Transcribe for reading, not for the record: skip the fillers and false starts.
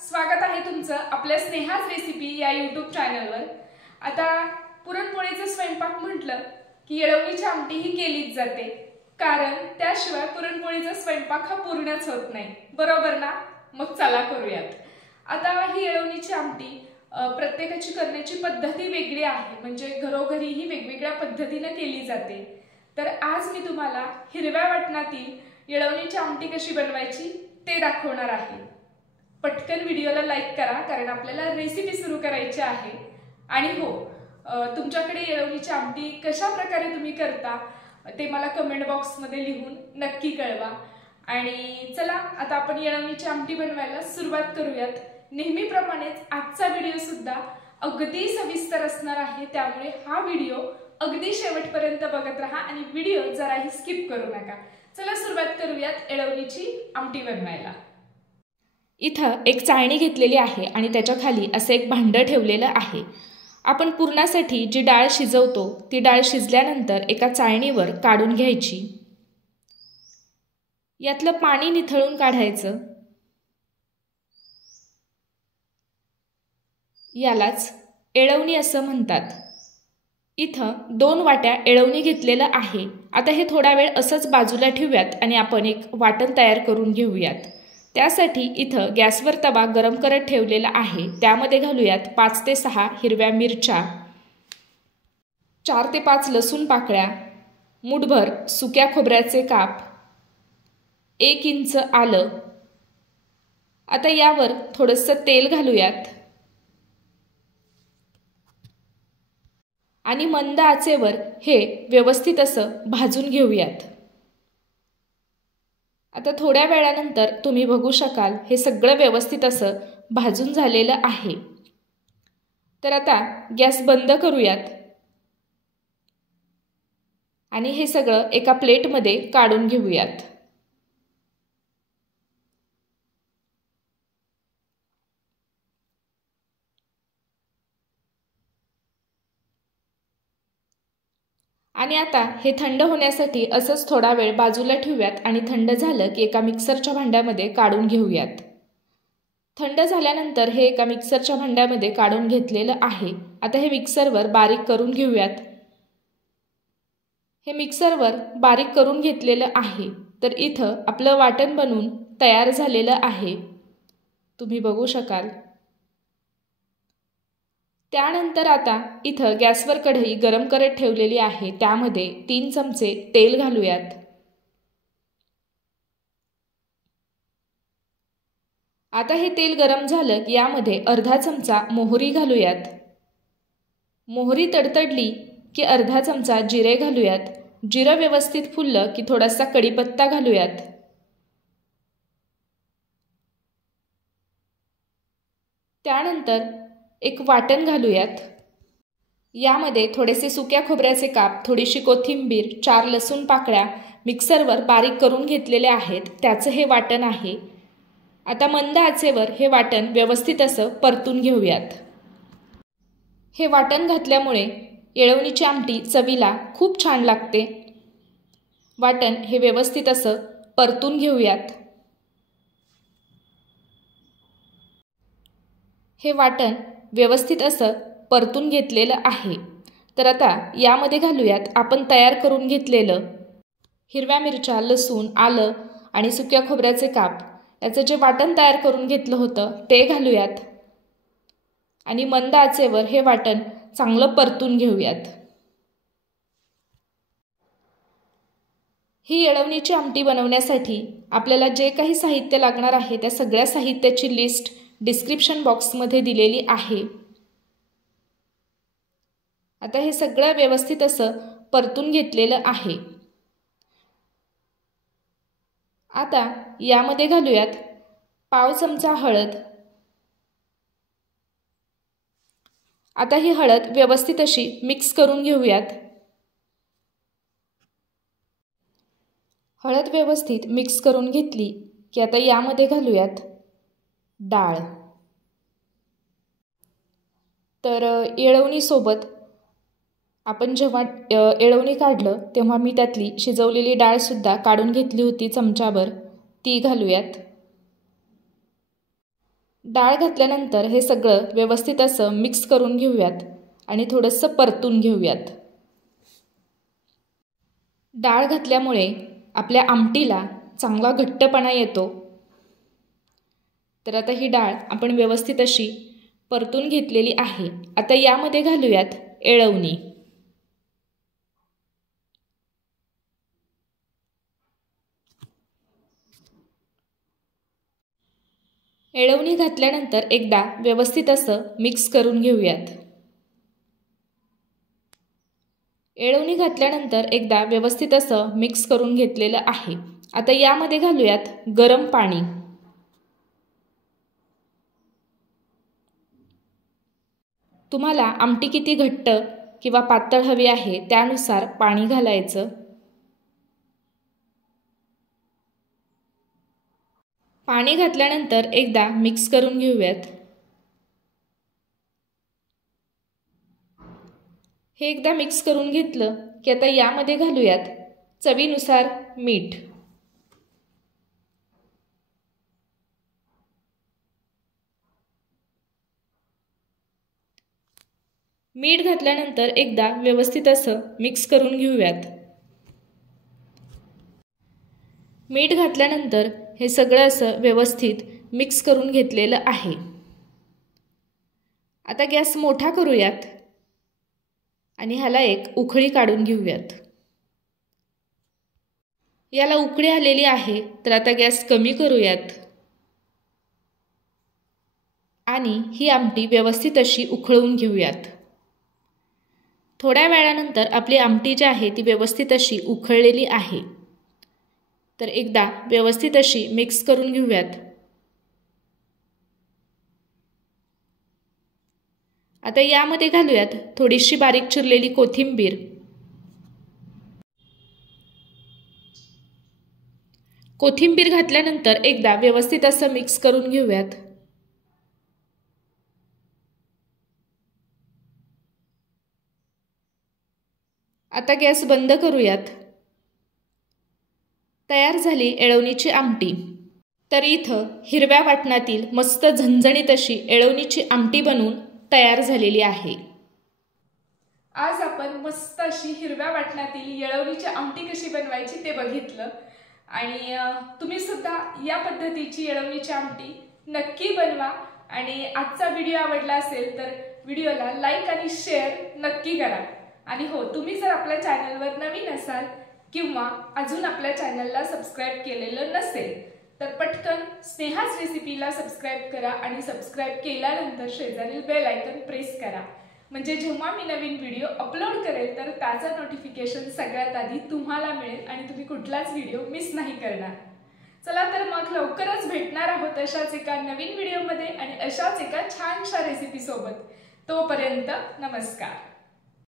स्वागत आहे तुमचं आपल्या स्नेहाच रेसिपी या YouTube चॅनलवर। आता पुरणपोळीचा स्वयंपाक म्हटलं की येळवणीची आमटी ही केलीच जाते, कारण त्याशिवाय पुरणपोळीचा स्वयंपाक हा पूर्णच होत नाही, बरोबर ना? मग चला करूयात। आता ही येळवणीची आमटी प्रत्येकाची करण्याची पद्धती वेगळी आहे, म्हणजे घरोघरी ही वेगवेगळ्या पद्धतीने केली जाते। तर आज मी तुम्हाला हिरव्या वाटणातील येळवणीची आमटी कशी बनवायची ते दाखवणार आहे। पटकन व्हिडिओला लाईक करा, कारण आपल्याला रेसिपी सुरू करायची आहे। आणि हो, तुमच्याकडे येळवणीची आमटी कशा प्रकारे तुम्ही करता ते मला कमेंट बॉक्समध्ये लिहून नक्की कळवा। आणि चला आता आपण येळवणीची आमटी बनवायला सुरुवात करूयात। नेहमीप्रमाणेच आजचा व्हिडिओ सुद्धा अगदी सविस्तर असणार आहे, त्यामुळे हा व्हिडिओ अगदी शेवटपर्यंत बघत राहा आणि व्हिडिओ जराही स्किप करू नका। चला सुरुवात करूयात येळवणीची आमटी बनवायला। इथं एक चाळणी घेतलेली आहे आणि त्याच्या खाली असे एक भांडं ठेवलेलं आहे। आपण पुरणासाठी जी डाळ शिजवतो ती डाळ शिजल्यानंतर एका चाळणीवर काढून घ्यायची। यातलं पाणी निथळून काढायचं। यालाच येळवणी असं म्हणतात। इथं 2 वाट्या येळवणी घेतलेलं आहे। आता हे थोडा वेळ असंच बाजूला ठेवूयात आणि आपण एक वाटण तयार करून घेऊयात। त्यासाठी इथं गॅसवर तवा गरम करत ठेवलेला आहे। त्यामध्ये घालूयात 5 ते 6 हिरव्या मिरच्या, 4 ते 5 लसूण पाकळ्या, मुठभर सुक्या खोबऱ्याचे काप, 1 इंच आलं। आता यावर थोडंसं तेल घालूयात आणि मंद आचेवर हे व्यवस्थित असं भाजून घेऊयात। आता थोड्या वेळानंतर तुम्ही बघू शकाल हे सगळं व्यवस्थित असं भाजून झालेलं आहे। तर आता गॅस बंद करूयात आणि हे सगळं एका प्लेटमध्ये काढून घेऊयात। आणि आता हे थंड होण्यासाठी असंच थोडा वेळ बाजूला ठेवूयात आणि थंड झालं की एका मिक्सरच्या भांड्यामध्ये काढून घेऊयात। थंड झाल्यानंतर हे एका मिक्सरच्या भांड्यामध्ये काढून घेतलेलं आहे। आता हे मिक्सरवर बारीक करून घेऊयात। हे मिक्सरवर बारीक करून घेतलेलं आहे। तर इथं आपलं वाटण बनवून तयार झालेलं आहे, तुम्ही बघू शकाल। त्यानंतर आता इथं गॅसवर कढई गरम करत ठेवलेली आहे। त्यामध्ये 3 चमचे तेल घालूयात। आता हे तेल गरम झालं की यामध्ये अर्धा चमचा मोहरी घालूयात। मोहरी तडतडली की अर्धा चमचा जिरे घालूयात। जिरं व्यवस्थित फुललं की थोडासा कढीपत्ता घालूयात। त्यानंतर एक वाटण घालूयात। यामध्ये थोडेसे सुक्या खोबऱ्याचे काप, थोडीशी कोथिंबीर, 4 लसूण पाकळ्या मिक्सरवर बारीक करून घेतलेले आहेत, त्याचं हे वाटण आहे। आता मंद आचेवर हे वाटण व्यवस्थित असं परतून घेऊयात। हे वाटण घातल्यामुळे येळवणीची आमटी चवीला खूप छान लागते। वाटण हे व्यवस्थित असं परतून घेऊयात। हे वाटण व्यवस्थित असं परतून घेतलेलं आहे। तर आता यामध्ये घालूयात आपण तयार करून घेतलेलं हिरव्या मिरच्या, लसूण, आलं आणि सुक्या खोबऱ्याचे काप, याचं जे वाटण तयार करून घेतलं होतं ते घालूयात आणि मंद आचेवर हे वाटण चांगलं परतून घेऊयात। ही येळवणीची आमटी बनवण्यासाठी आपल्याला जे काही साहित्य लागणार आहे त्या सगळ्या साहित्याची लिस्ट डिस्क्रिप्शन बॉक्समध्ये दिलेली आहे। आता हे सगळं व्यवस्थित असं परतून घेतलेलं आहे। आता यामध्ये घालूयात पाव चमचा हळद। आता ही हळद व्यवस्थित अशी मिक्स करून घेऊयात। हळद व्यवस्थित मिक्स करून घेतली की आता यामध्ये घालूयात डाळ। तर येळवणीसोबत आपण जेव्हा येळवणी काढलं तेव्हा मी त्यातली शिजवलेली डाळ सुद्धा काढून घेतली होती चमचाभर, ती घालूयात। डाळ घातल्यानंतर हे सगळं व्यवस्थित असं मिक्स करून घेऊयात आणि थोडंसं परतून घेऊयात। डाळ घातल्यामुळे आपल्या आमटीला चांगला घट्टपणा येतो। तर आता ही डाळ आपण व्यवस्थित अशी परतून घेतलेली आहे। आता यामध्ये घालूयात येळवणी। येळवणी घातल्यानंतर एकदा व्यवस्थित असं मिक्स करून घेऊयात। येळवणी घातल्यानंतर एकदा व्यवस्थित असं मिक्स करून घेतलेलं आहे। आता यामध्ये घालूयात गरम पाणी। तुम्हाला आमटी किती घट्ट किंवा पातळ हवी आहे त्यानुसार पाणी घालायचं। पाणी घातल्यानंतर एकदा मिक्स करून घेऊयात। हे एकदा मिक्स करून घेतलं की आता यामध्ये घालूयात चवीनुसार मीठ। मीठ घातल्यानंतर एकदा व्यवस्थित असं मिक्स करून घेऊयात। मीठ घातल्यानंतर हे सगळं असं व्यवस्थित मिक्स करून घेतलेलं आहे। आता गॅस मोठा करूयात आणि ह्याला एक उकळी काढून घेऊयात। याला उकळी आलेली आहे तर आता गॅस कमी करूयात आणि ही आमटी व्यवस्थित अशी उकळून घेऊयात। थोड्या वेळानंतर आपली आमटी जी आहे ती व्यवस्थित अशी उकळलेली आहे। तर एकदा व्यवस्थित अशी मिक्स करून घेऊयात। आता यामध्ये घालूयात थोडीशी बारीक चिरलेली कोथिंबीर। कोथिंबीर घातल्यानंतर एकदा व्यवस्थित असं मिक्स करून घेऊयात। आता गॅस बंद करूयात। तयार झाली येळवणीची आमटी। तर इथं हिरव्या वाटणातील मस्त झणझणीत अशी येळवणीची आमटी बनवून तयार झालेली आहे। आज आपण मस्त अशी हिरव्या वाटणातील येळवणीची आमटी कशी बनवायची ते बघितलं आणि तुम्ही सुद्धा या पद्धतीची येळवणीची आमटी नक्की बनवा आणि आजचा व्हिडिओ आवडला असेल तर व्हिडिओला लाईक आणि शेअर नक्की करा। आणि हो, तुम्ही जर आपल्या चॅनलवर नवीन असाल किंवा अजून आपल्या चॅनलला सबस्क्राइब केलेलं नसेल तर पटकन स्नेहाज रेसिपीला सबस्क्राइब करा आणि सबस्क्राइब केल्यानंतर शेजारील बेल आयकॉन प्रेस करा, म्हणजे जेव्हा मी नवीन व्हिडिओ अपलोड करेल तर त्याचं नोटिफिकेशन सगळ्यात आधी तुम्हाला मिळेल आणि तुम्ही कुठलाच व्हिडिओ मिस नाही करणार। चला तर मग लवकरच भेटणार आहोत अशाच एका नवीन व्हिडिओमध्ये आणि अशाच एका छानशा रेसिपी सोबत। तोपर्यंत नमस्कार।